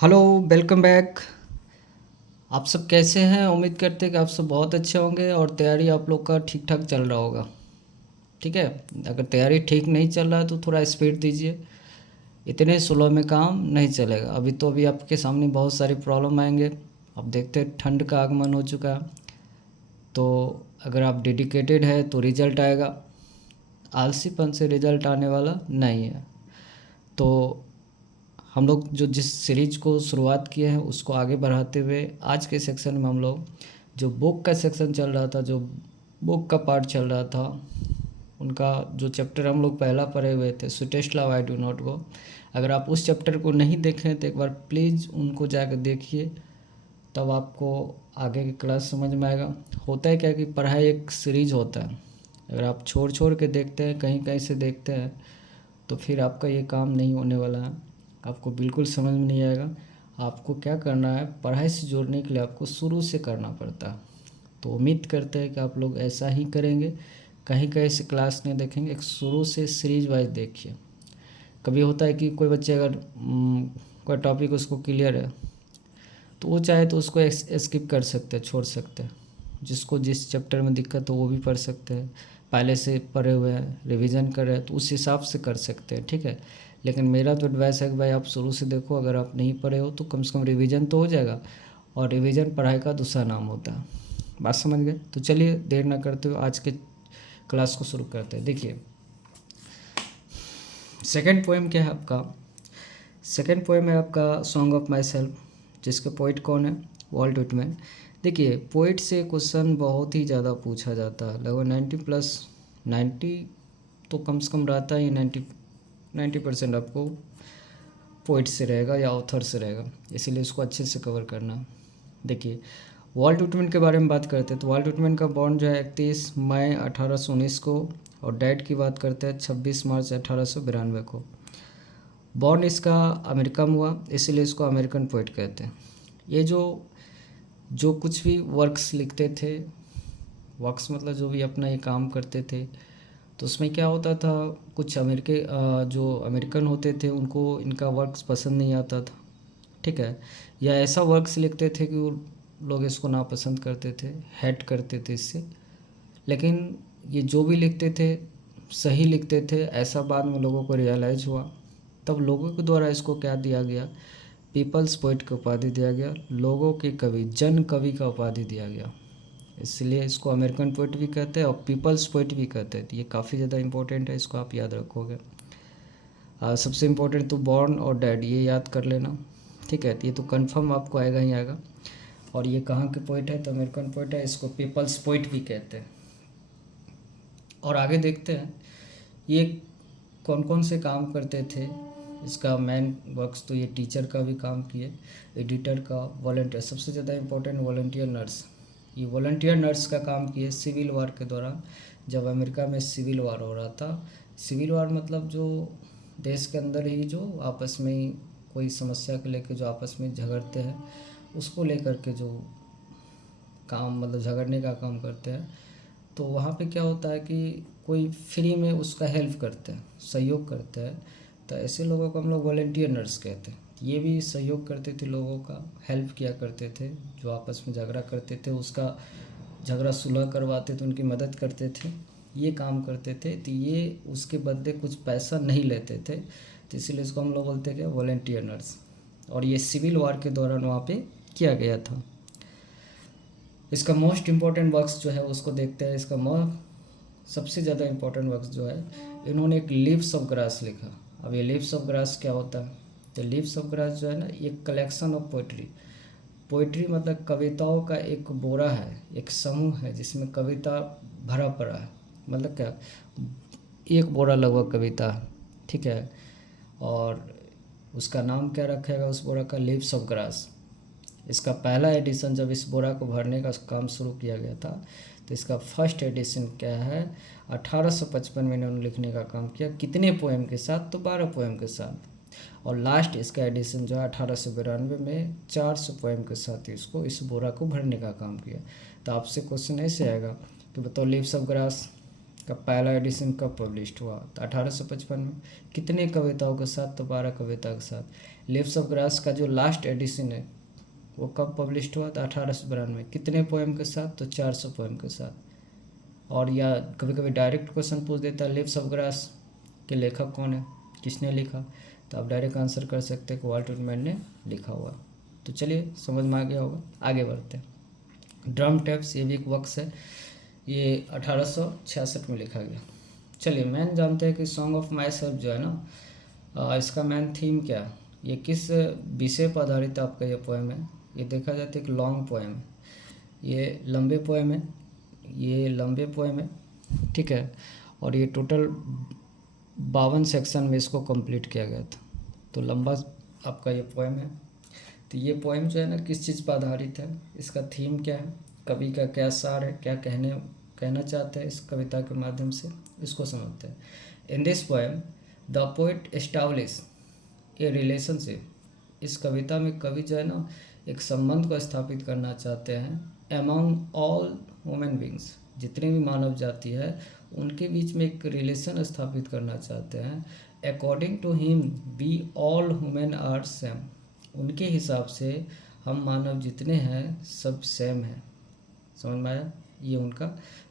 Hello, welcome back. आप सब कैसे हैं? उम्मीद करते हैं कि आप सब बहुत अच्छे होंगे और तैयारी आप लोग का ठीक ठाक चल रहा होगा। ठीक है। अगर तैयारी ठीक नहीं चल रहा है तो थोड़ा स्पीड दीजिए। इतने स्लो में काम नहीं चलेगा। अभी आपके सामने बहुत सारी प्रॉब्लम आएंगे। अब देखते हैं, ठंड का आगमन हो चुका है। तो अगर आप डेडिकेटेड है तो रिजल्ट आएगा। आलसीपन से रिजल्ट आने वाला नहीं है। तो हम लोग जो जिस सीरीज को शुरुआत किए हैं उसको आगे बढ़ाते हुए आज के सेक्शन में हम लोग जो बुक का सेक्शन चल रहा था, जो बुक का पार्ट चल रहा था, उनका जो चैप्टर हम लोग पहला पढ़े हुए थे, sweetest love I do not go. अगर आप उस चैप्टर को नहीं देखें तो एक बार प्लीज़ उनको जाकर देखिए, तब आपको आगे की क्लास समझ में आएगा। होता है क्या कि पढ़ाई एक सीरीज होता है। अगर आप छोड़ छोड़ के देखते हैं, कहीं कहीं से देखते हैं, तो फिर आपका ये काम नहीं होने वाला है। आपको बिल्कुल समझ में नहीं आएगा। आपको क्या करना है, पढ़ाई से जोड़ने के लिए आपको शुरू से करना पड़ता है। तो उम्मीद करते हैं कि आप लोग ऐसा ही करेंगे। कहीं कहीं से क्लास नहीं देखेंगे, एक शुरू से सीरीज वाइज देखिए। कभी होता है कि कोई बच्चे अगर कोई टॉपिक उसको क्लियर है तो वो चाहे तो उसको स्किप कर सकते हैं, छोड़ सकते हैं। जिसको जिस चैप्टर में दिक्कत हो वो भी पढ़ सकते हैं। पहले से पढ़े हुए हैं, रिवीजन कर रहे हैं तो उस हिसाब से कर सकते हैं। ठीक है। लेकिन मेरा तो एडवाइस है कि भाई आप शुरू से देखो। अगर आप नहीं पढ़े हो तो कम से कम रिवीजन तो हो जाएगा। और रिवीजन पढ़ाई का दूसरा नाम होता है। बात समझ गए? तो चलिए देर ना करते हुए आज के क्लास को शुरू करते हैं। देखिए, सेकंड पोएम क्या है आपका? सेकंड पोएम है आपका सॉन्ग ऑफ माई सेल्फ, जिसके पोइट कौन है? Walt Whitman. देखिए, पोइट से क्वेश्चन बहुत ही ज़्यादा पूछा जाता है, लगभग 90+, 90 तो कम से कम रहता ही। 90% आपको पोइट से रहेगा या ऑथर से रहेगा, इसीलिए इसको अच्छे से कवर करना। देखिए, वॉल्ट विटमैन के बारे में बात करते हैं तो वॉल्ट विटमैन का बॉर्न जो है 31 मई 1819 को, और डेट की बात करते हैं 26 मार्च 1892 को। बॉर्न इसका अमेरिका में हुआ, इसीलिए इसको अमेरिकन पोइट कहते हैं। ये जो जो कुछ भी वर्क्स लिखते थे, वर्क्स मतलब जो भी अपना ये काम करते थे, तो उसमें क्या होता था, कुछ जो अमेरिकन होते थे उनको इनका वर्क्स पसंद नहीं आता था। ठीक है। या ऐसा वर्क्स लिखते थे कि वो लोग इसको नापसंद करते थे, हेट करते थे इससे। लेकिन ये जो भी लिखते थे सही लिखते थे, ऐसा बाद में लोगों को रियलाइज़ हुआ। तब लोगों के द्वारा इसको क्या दिया गया, पीपल्स पोइट की उपाधि दिया गया, लोगों के कवि, जन कवि का उपाधि दिया गया। इसलिए इसको अमेरिकन पोइट भी कहते हैं और पीपल्स पोइट भी कहते हैं। तो ये काफ़ी ज़्यादा इंपॉर्टेंट है, इसको आप याद रखोगे। सबसे इम्पोर्टेंट तो बॉर्न और डेड, ये याद कर लेना। ठीक है। तो ये तो कंफर्म आपको आएगा ही आएगा। और ये कहाँ के पोइट है? तो अमेरिकन पोइट है, इसको पीपल्स पोइट भी कहते हैं। और आगे देखते हैं ये कौन कौन से काम करते थे। इसका मेन वर्क्स तो ये टीचर का भी काम किए, एडिटर का, वॉलंटियर, सबसे ज़्यादा इम्पोर्टेंट वॉलंटियर नर्स। ये वॉलंटियर नर्स का काम किए सिविल वार के दौरान, जब अमेरिका में सिविल वार हो रहा था। सिविल वार मतलब जो देश के अंदर ही जो आपस में ही कोई समस्या को लेकर जो आपस में झगड़ते हैं, उसको लेकर के जो काम, मतलब झगड़ने का काम करते हैं। तो वहाँ पे क्या होता है कि कोई फ्री में उसका हेल्प करते हैं, सहयोग करते हैं। तो ऐसे लोगों को हम लोग वॉलंटियर नर्स कहते हैं। ये भी सहयोग करते थे, लोगों का हेल्प किया करते थे। जो आपस में झगड़ा करते थे उसका झगड़ा सुलह करवाते थे, उनकी मदद करते थे, ये काम करते थे। तो ये उसके बदले कुछ पैसा नहीं लेते थे, तो इसीलिए इसको हम लोग बोलते हैं वॉलंटियर नर्स। और ये सिविल वार के दौरान वहाँ पे किया गया था। इसका मोस्ट इम्पॉर्टेंट वर्क्स जो है उसको देखते हैं। इसका सबसे ज़्यादा इम्पोर्टेंट वर्क्स जो है, इन्होंने एक लीव्स ऑफ ग्रास लिखा। अब ये लीव्स ऑफ ग्रास क्या होता है? तो लीव्स ऑफ ग्रास जो है ना, ये कलेक्शन ऑफ पोइट्री। पोइट्री मतलब कविताओं का एक बोरा है, एक समूह है जिसमें कविता भरा पड़ा है। मतलब क्या, एक बोरा लगभग कविता है। ठीक है। और उसका नाम क्या रखेगा उस बोरा का? Leaves of grass. इसका पहला एडिशन जब इस बोरा को भरने का काम शुरू किया गया था, तो इसका फर्स्ट एडिशन क्या है, 1855 में इन्होंने लिखने का काम किया। कितने पोएम के साथ? तो 12 पोएम के साथ। और लास्ट इसका एडिशन जो है 1892 में 400 पोएम के साथ इसको, इस बोरा को भरने का काम किया। तो आपसे क्वेश्चन ऐसे आएगा कि बताओ लीव्स ऑफ ग्रास का पहला एडिशन कब पब्लिश हुआ? तो 1855 में। कितने कविताओं के साथ? तो 12 कविता के साथ। लिव्स ऑफ ग्रास का जो लास्ट एडिशन है वो कब पब्लिश हुआ? तो 1892। कितने पोएम के साथ? तो 400 पोएम के साथ। और या कभी कभी डायरेक्ट क्वेश्चन पूछ देता है, लिव्स ऑफ ग्रास के लेखक कौन है, किसने लिखा? तो आप डायरेक्ट आंसर कर सकते हैं कि वॉल्ट विटमैन ने लिखा हुआ। तो चलिए समझ में आ गया होगा, आगे बढ़ते हैं। ड्रम टैप्स, ये भी एक वर्क्स है, ये 1866 में लिखा गया। चलिए मैन जानते हैं कि सॉन्ग ऑफ माई सेल्फ जो है ना, इसका मैन थीम क्या है, ये किस विषय पर आधारित आपका ये पोएम है? ये देखा जाता है एक लॉन्ग पोएम है, ये लंबे पोएम है, ये लंबे पोएम है, ठीक है। और ये टोटल 52 सेक्शन में इसको कंप्लीट किया गया था। तो लंबा आपका ये पोएम है। तो ये पोएम जो है ना किस चीज़ पर आधारित है, इसका थीम क्या है, कवि का क्या सार है, क्या कहना चाहते हैं इस कविता के माध्यम से, इसको समझते हैं। In this poem the poet establish A relationship, इस कविता में कवि जो है ना एक संबंध को स्थापित करना चाहते हैं अमंग ऑल ह्यूमन बींग्स, जितने भी मानव जाति है उनके बीच में एक रिलेशन स्थापित करना चाहते हैं। According to him we all human are same, उनके हिसाब से हम मानव जितने हैं सब सेम हैं। समझ में आया ये उनका?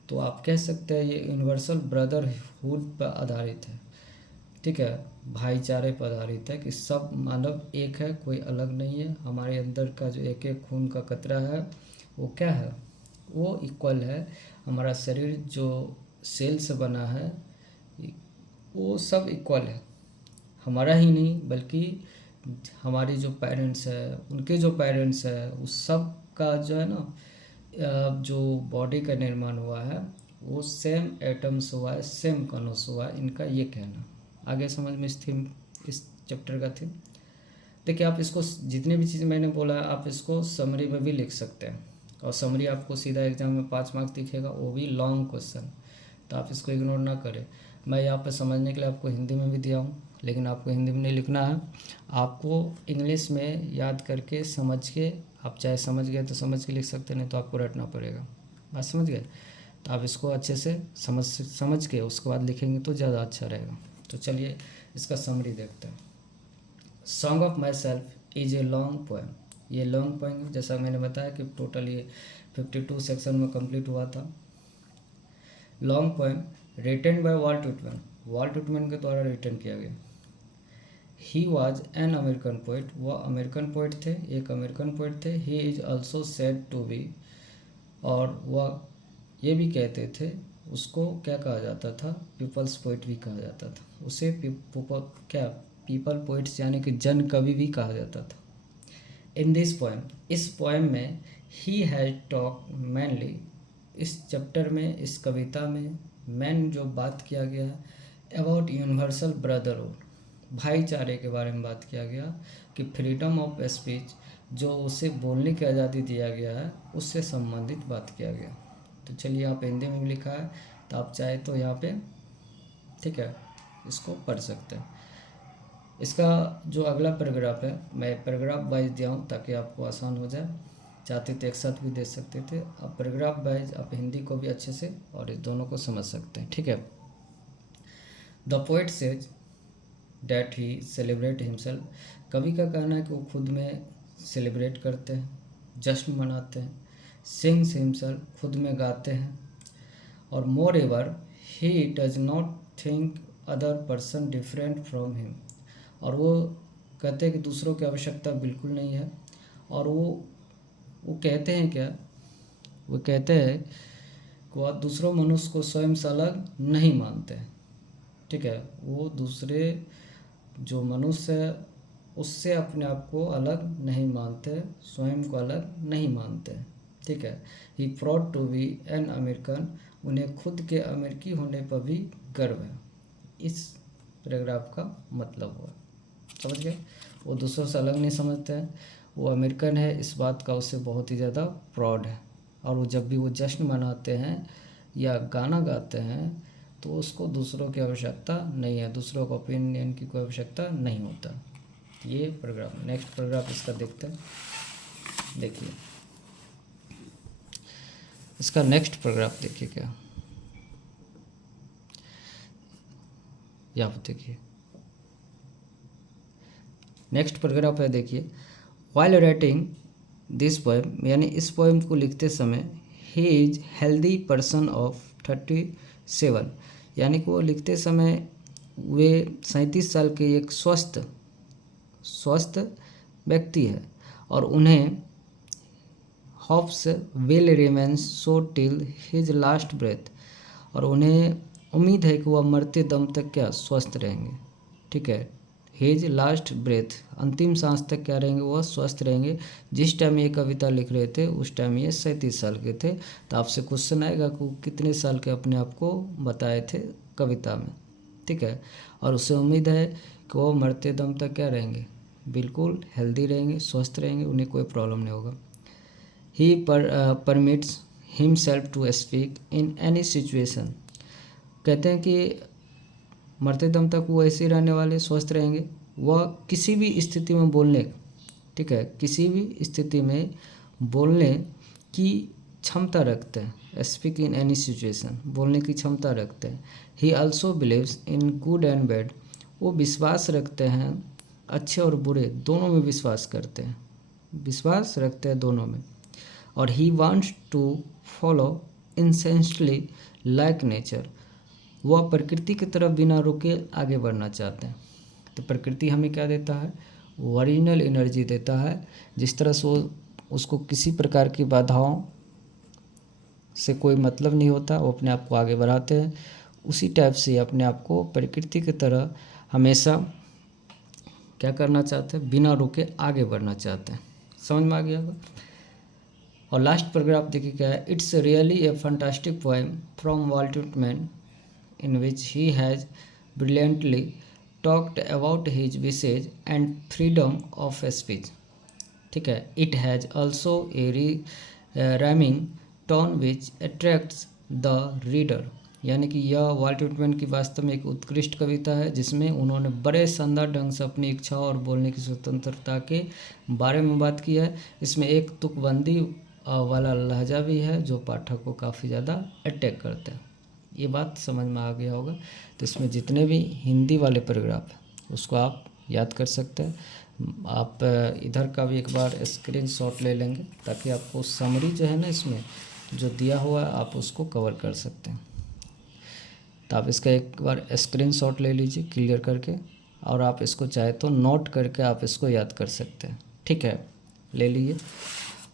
तो आप कह सकते हैं ये यूनिवर्सल ब्रदरहुड पर आधारित है, ठीक है, भाईचारे पर आधारित है कि सब मानव एक है, कोई अलग नहीं है। हमारे अंदर का जो एक एक खून का कतरा है वो क्या है, वो इक्वल है। हमारा शरीर जो सेल से बना है वो सब इक्वल है, हमारा ही नहीं बल्कि हमारी जो पेरेंट्स है, उनके जो पेरेंट्स है, उस सब का जो है ना जो बॉडी का निर्माण हुआ है वो सेम एटम्स हुआ है, सेम कणों से हुआ है, इनका ये कहना। आगे समझ में इस थीम, इस चैप्टर का थीम देखिए। आप इसको जितने भी चीज़ मैंने बोला है आप इसको समरी में भी लिख सकते हैं, और समरी आपको सीधा एग्जाम में 5 मार्क्स दिखेगा, वो भी लॉन्ग क्वेश्चन। तो आप इसको इग्नोर ना करें। मैं यहाँ पे समझने के लिए आपको हिंदी में भी दिया हूँ, लेकिन आपको हिंदी में नहीं लिखना है, आपको इंग्लिश में याद करके समझ के, आप चाहे समझ गए तो समझ के लिख सकते, नहीं तो आपको रटना पड़ेगा। बात समझ गए? तो आप इसको अच्छे से समझ के उसके बाद लिखेंगे तो ज़्यादा अच्छा रहेगा। तो चलिए इसका समरी देखते हैं। Song of my self is a long poem, ये लॉन्ग पोएम है, जैसा मैंने बताया कि टोटल ये 52 सेक्शन में कंप्लीट हुआ था। Long poem written by Walt Whitman, Walt Whitman के द्वारा रिटन किया गया। He was an American poet, वह अमेरिकन पोइट थे, एक अमेरिकन पोइट थे। He is also said to be, और वह ये भी कहते थे, उसको क्या कहा जाता था, पीपल्स पोइट भी कहा जाता था, उसे पीपल पोइट्स यानी कि जन कवि भी कहा जाता था। इन दिस पोएम, इस पोएम में ही हैज टॉक मैनली, इस चैप्टर में, इस कविता में मैन जो बात किया गया है अबाउट यूनिवर्सल ब्रदरहुड, भाईचारे के बारे में बात किया गया, कि फ्रीडम ऑफ स्पीच, जो उसे बोलने की आज़ादी दिया गया है उससे संबंधित बात किया गया। तो चलिए आप हिंदी में भी लिखा है, तो आप चाहे तो यहाँ पे, ठीक है, इसको पढ़ सकते हैं। इसका जो अगला पैराग्राफ है, मैं पैराग्राफ वाइज दिया हूँ ताकि आपको आसान हो जाए, चाहते तो एक साथ भी दे सकते थे। आप पैराग्राफ वाइज आप हिंदी को भी अच्छे से और इस दोनों को समझ सकते हैं, ठीक है। The poet says that he celebrate himself, कवि का कहना है कि वो खुद में सेलिब्रेट करते हैं, जश्न मनाते हैं। सिंग्स हिमसेल्फ, खुद में गाते हैं। और moreover he does not think other person different from him, और वो कहते हैं कि दूसरों की आवश्यकता बिल्कुल नहीं है। और वो कहते हैं क्या, वो कहते हैं कि वह दूसरों मनुष्य को स्वयं से अलग नहीं मानते हैं, ठीक है। वो दूसरे जो मनुष्य है उससे अपने आप को अलग नहीं मानते, स्वयं को अलग नहीं मानते, ठीक है। He proud to be an American, उन्हें खुद के अमेरिकी होने पर भी गर्व है। इस पैराग्राफ का मतलब हुआ, समझ गए? वो दूसरों से अलग नहीं समझते हैं, वो अमेरिकन है इस बात का उसे बहुत ही ज़्यादा प्राउड है। और वो जब भी वो जश्न मनाते हैं या गाना गाते हैं तो उसको दूसरों की आवश्यकता नहीं है, दूसरों का ओपिनियन की कोई आवश्यकता नहीं होता। ये पैराग्राफ, नेक्स्ट पैराग्राफ इसका देखते हैं। देखिए इसका नेक्स्ट पैराग्राफ देखिए क्या, यहाँ पर देखिए नेक्स्ट पैराग्राफ है, देखिए वाइल राइटिंग दिस पोएम, यानी इस पोएम को लिखते समय he is healthy person of 37, यानी कि वो लिखते समय वे 37 साल के एक स्वस्थ व्यक्ति है और उन्हें hopes will remains so till his last breath, और उन्हें उम्मीद है कि वह मरते दम तक क्या स्वस्थ रहेंगे। ठीक है, हिज लास्ट ब्रेथ, अंतिम सांस तक क्या रहेंगे, वह स्वस्थ रहेंगे। जिस टाइम ये कविता लिख रहे थे उस टाइम ये 37 साल के थे। तो आपसे क्वेश्चन आएगा कि वो कितने साल के अपने आप को बताए थे कविता में। ठीक है, और उसे उम्मीद है कि वो मरते दम तक क्या रहेंगे, बिल्कुल हेल्दी रहेंगे, स्वस्थ रहेंगे, उन्हें कोई प्रॉब्लम नहीं होगा। He permits himself to speak in any situation, कहते हैं कि मरते दम तक वो ऐसे ही रहने वाले, स्वस्थ रहेंगे। वह किसी भी स्थिति में बोलने, ठीक है, किसी भी स्थिति में बोलने की क्षमता रखते हैं। स्पीक इन एनी सिचुएशन, बोलने की क्षमता रखते हैं। He also believes in good and bad, वो विश्वास रखते हैं, अच्छे और बुरे दोनों में विश्वास करते हैं, विश्वास रखते हैं दोनों में। और he wants to follow essentially like nature, वह प्रकृति की तरफ बिना रुके आगे बढ़ना चाहते हैं। तो प्रकृति हमें क्या देता है, ओरिजिनल एनर्जी देता है। जिस तरह से उसको किसी प्रकार की बाधाओं से कोई मतलब नहीं होता, वो अपने आप को आगे बढ़ाते हैं। उसी टाइप से अपने आप को प्रकृति की तरह हमेशा क्या करना चाहते हैं, बिना रुके आगे बढ़ना चाहते हैं। समझ में आ गया होगा। और लास्ट पैराग्राफ देखिए क्या है, it's really a fantastic poem from Walt Whitman in which he has brilliantly talked about his wishes and freedom of speech. ठीक है, it has also a rhyming tone which attracts the reader, यानी कि यह volt Whitman की वास्तव में एक उत्कृष्ट कविता है जिसमें उन्होंने बड़े शानदार ढंग से अपनी इच्छाओं और बोलने की स्वतंत्रता के बारे में बात की है। इसमें एक तुकबंदी वाला लहजा भी है जो पाठक को काफ़ी ज़्यादा अट्रैक्ट करते हैं। ये बात समझ में आ गया होगा। तो इसमें जितने भी हिंदी वाले पैराग्राफ हैं उसको आप याद कर सकते हैं। आप इधर का भी एक बार स्क्रीनशॉट ले लेंगे ताकि आपको समरी जो है ना इसमें जो दिया हुआ है आप उसको कवर कर सकते हैं। तो आप इसका एक बार स्क्रीनशॉट ले लीजिए क्लियर करके, और आप इसको चाहे तो नोट करके आप इसको याद कर सकते हैं। ठीक है, ले लीजिए।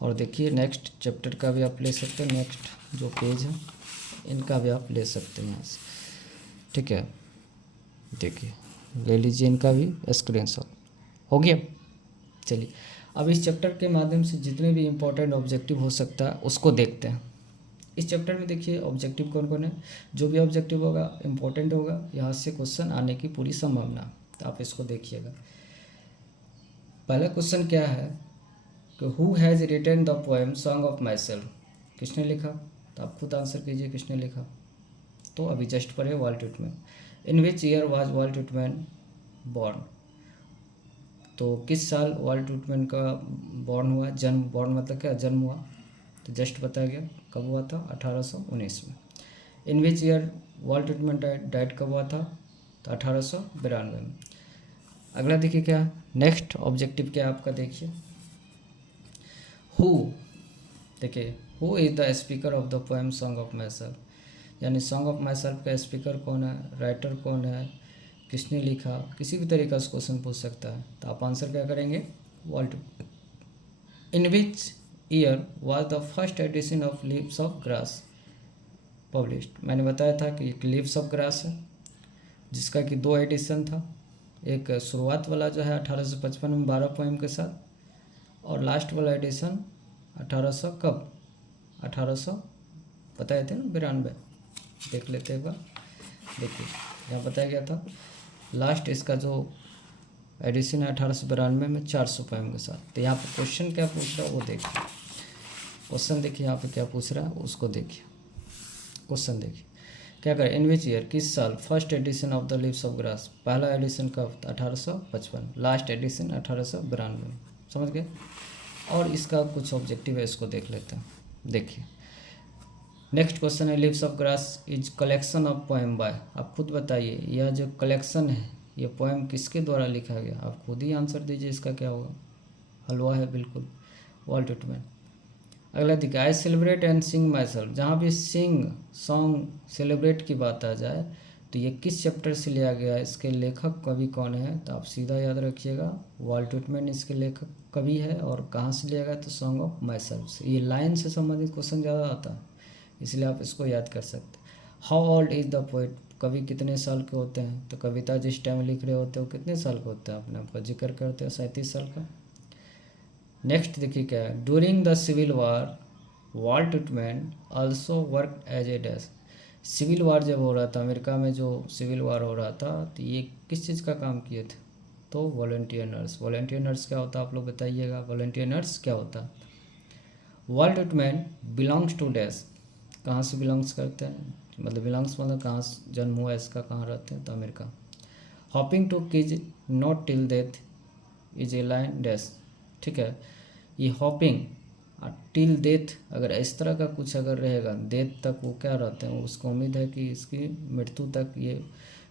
और देखिए नेक्स्ट चैप्टर का भी आप ले सकते हैं, नेक्स्ट जो पेज है इनका भी आप ले सकते हैं यहाँ से। ठीक है, देखिए ले लीजिए इनका भी स्क्रीनशॉट। हो गया। चलिए अब इस चैप्टर के माध्यम से जितने भी इम्पोर्टेंट ऑब्जेक्टिव हो सकता है उसको देखते हैं। इस चैप्टर में देखिए ऑब्जेक्टिव कौन कौन है, जो भी ऑब्जेक्टिव होगा इम्पोर्टेंट होगा, यहाँ से क्वेश्चन आने की पूरी संभावना। तो आप इसको देखिएगा। पहला क्वेश्चन क्या है कि who has written the poem song of myself, किसने लिखा। तो आप खुद आंसर कीजिए किसने लिखा। तो अभी जस्ट पर है Walt Whitman. In which year was Walt Whitman born, तो किस साल वाल्ट व्हिटमैन का बॉर्न हुआ, जन्म, बॉर्न मतलब क्या, जन्म हुआ। तो जस्ट बताया गया कब हुआ था, 1819 में। In which year Walt Whitman died कब हुआ था, तो 1892 में। अगला देखिए क्या नेक्स्ट ऑब्जेक्टिव क्या आपका, देखिए हु, देखिए who is the speaker of the poem song of my self, यानी सॉन्ग ऑफ माई सेल्फ का स्पीकर कौन है, राइटर कौन है, किसने लिखा, किसी भी तरीका से क्वेश्चन पूछ सकता है। तो आप आंसर क्या करेंगे, Walt. In which year was the first edition of Leaves of Grass published, मैंने बताया था कि एक लीव्स ऑफ ग्रास है जिसका कि 2 एडिशन था। एक शुरुआत वाला जो है 1855 में 12 पोएम के साथ, और लास्ट वाला एडिशन 1800 कब, 1800 बताए थे ना 92। देख लेते हैं एक बार, देखिए यहाँ बताया गया था लास्ट इसका जो एडिशन है 1892 में 400 पोएम के साथ। तो यहाँ पर क्वेश्चन क्या पूछ रहा है वो देखिए, क्वेश्चन देखिए यहाँ पे क्या पूछ रहा है उसको देखिए। क्वेश्चन देखिए क्या करें, इन विच ईयर, किस साल, first edition of the leaves of grass, पहला एडिशन कब, 1855, लास्ट एडिशन 1892। समझ गए। और इसका कुछ ऑब्जेक्टिव है, इसको देख लेते हैं। देखिए नेक्स्ट क्वेश्चन है leaves of grass is collection of poem by. आप खुद बताइए यह जो कलेक्शन है ये पोएम किसके द्वारा लिखा गया, आप खुद ही आंसर दीजिए इसका क्या होगा। हलवा है बिल्कुल, वॉल्ट विटमैन। अगला देखिए I celebrate and Singh my self. जहाँ भी सिंग सॉन्ग सेलिब्रेट की बात आ जाए तो ये किस चैप्टर से लिया गया है, इसके लेखक कवि कौन है, तो आप सीधा याद रखिएगा वॉल्ट विटमैन इसके लेखक कवि है। और कहाँ से लिया गया तो सॉन्ग ऑफ माई सेल्फ से। ये लाइन से संबंधित क्वेश्चन ज़्यादा आता है इसलिए आप इसको याद कर सकते। How old is the poet, कवि कितने साल के होते हैं, तो कविता जिस टाइम लिख रहे होते हैं वो कितने साल के होते हैं, अपने आपका जिक्र करते हैं 37 साल का। नेक्स्ट देखिए क्या है, during the civil war Walt Whitman also work as a dash. Civil war जब हो रहा था अमेरिका में, जो सिविल वार हो रहा था, तो ये किस चीज़ का काम किए थे, तो वॉलंटियर नर्स। वॉलंटियर नर्स क्या होता है आप लोग बताइएगा, वॉलंटियर नर्स क्या होता है। Walt Whitman belongs to dash, कहाँ से बिलोंग्स करते हैं, मतलब बिलोंग्स मतलब कहाँ से जन्म हुआ इसका, कहाँ रहते हैं, तो America. Hoping to kiss not till death is a line dash. ठीक है, ये हॉपिंग टिल डेथ अगर इस तरह का कुछ अगर रहेगा, डेथ तक वो क्या रहते हैं, उसको उम्मीद है कि इसकी मृत्यु तक, ये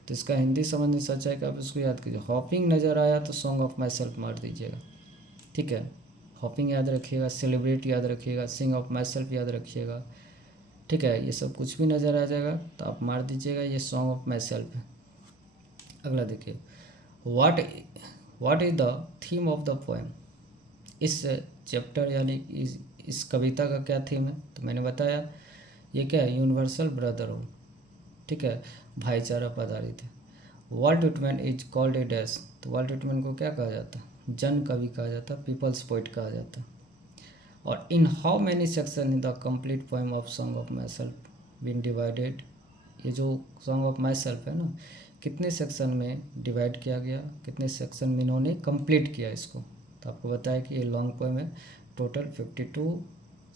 तो इसका हिंदी संबंधी सच है कि आप इसको याद कीजिए। हॉपिंग नज़र आया तो सॉन्ग ऑफ माई सेल्फ मार दीजिएगा। ठीक है, हॉपिंग याद रखिएगा, सेलिब्रेट याद रखिएगा, सिंग ऑफ माई सेल्फ याद रखिएगा। ठीक है, ये सब कुछ भी नज़र आ जाएगा तो आप मार दीजिएगा, ये सॉन्ग ऑफ माई सेल्फ है। अगला देखिए, what is the theme of the poem. इस चैप्टर यानी इस कविता का क्या थीम है, तो मैंने बताया ये क्या है, यूनिवर्सल ब्रदरहुड। ठीक है, भाईचारा पर आधारित है। Walt Whitman is called a dash, तो वॉल्ट विटमैन को क्या कहा जाता है, जन कवि कहा जाता है, पीपल्स पोइट कहा जाता है। और in how many section in the complete poem of song of myself been divided. ये जो सॉन्ग ऑफ माई सेल्फ है ना, कितने सेक्शन में डिवाइड किया गया, कितने सेक्शन में इन्होंने कंप्लीट किया इसको, तो आपको बताया कि ये लॉन्ग पोएम है, टोटल 52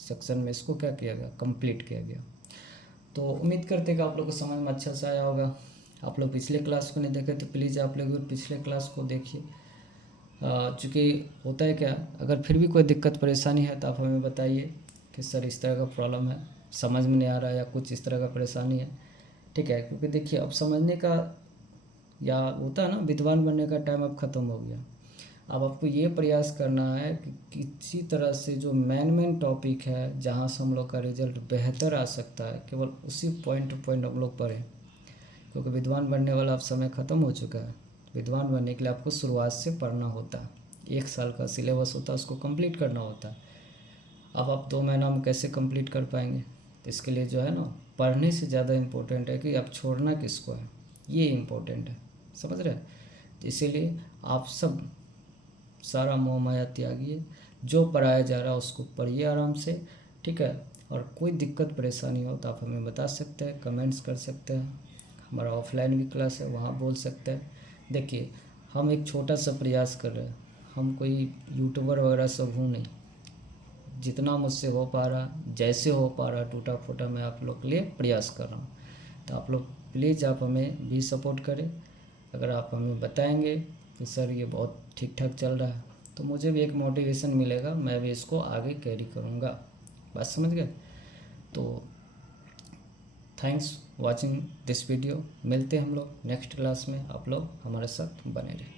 सेक्शन में इसको क्या किया गया, कंप्लीट किया गया। तो उम्मीद करते हैं कि आप लोग को समझ में अच्छा से आया होगा। आप लोग पिछले क्लास को नहीं देखे तो प्लीज़ आप लोग पिछले क्लास को देखिए। चूँकि होता है क्या, अगर फिर भी कोई दिक्कत परेशानी है तो आप हमें बताइए कि सर इस तरह का प्रॉब्लम है, समझ में नहीं आ रहा है या कुछ इस तरह का परेशानी है। ठीक है, क्योंकि देखिए अब समझने का या होता है ना, विद्वान बनने का टाइम अब ख़त्म हो गया। अब आपको ये प्रयास करना है कि किसी तरह से जो मेन टॉपिक है जहाँ से हम लोग का रिजल्ट बेहतर आ सकता है, केवल उसी पॉइंट टू पॉइंट हम लोग पढ़ें, क्योंकि विद्वान बनने वाला अब समय ख़त्म हो चुका है। विद्वान बनने के लिए आपको शुरुआत से पढ़ना होता है, 1 साल का सिलेबस होता है, उसको कंप्लीट करना होता है। अब आप 2 महीना में कैसे कंप्लीट कर पाएंगे, तो इसके लिए जो है ना, पढ़ने से ज़्यादा इम्पोर्टेंट है कि आप छोड़ना किसको है, ये इम्पोर्टेंट है, समझ रहे हैं। तो इसीलिए आप सब सारा मोह माया त्यागिए, जो पढ़ाया जा रहा है उसको पढ़िए आराम से। ठीक है, और कोई दिक्कत परेशानी हो तो आप हमें बता सकते हैं, कमेंट्स कर सकते हैं। हमारा ऑफलाइन भी क्लास है, वहाँ बोल सकते हैं। देखिए हम एक छोटा सा प्रयास कर रहे हैं, हम कोई यूट्यूबर वगैरह सब हूँ नहीं, जितना मुझसे हो पा रहा, जैसे हो पा रहा, टूटा फूटा मैं आप लोग के लिए प्रयास कर रहा हूँ। तो आप लोग प्लीज़ आप हमें भी सपोर्ट करें। अगर आप हमें बताएंगे कि सर ये बहुत ठीक ठाक चल रहा है, तो मुझे भी एक मोटिवेशन मिलेगा, मैं भी इसको आगे कैरी करूँगा। बात समझ गए। तो थैंक्स वाचिंग दिस वीडियो। मिलते हैं हम लोग नेक्स्ट क्लास में, आप लोग हमारे साथ बने रहें।